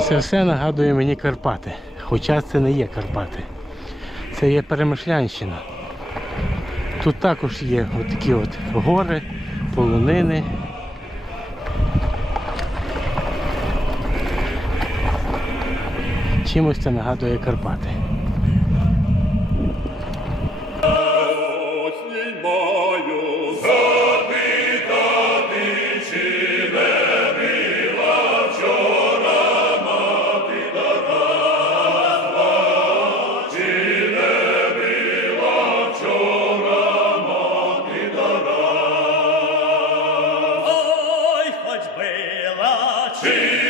Оце все нагадує мені Карпати. Хоча це не є Карпати. Це є Перемишлянщина. Тут також є отакі от гори, полонини. Чимось це нагадує Карпати. She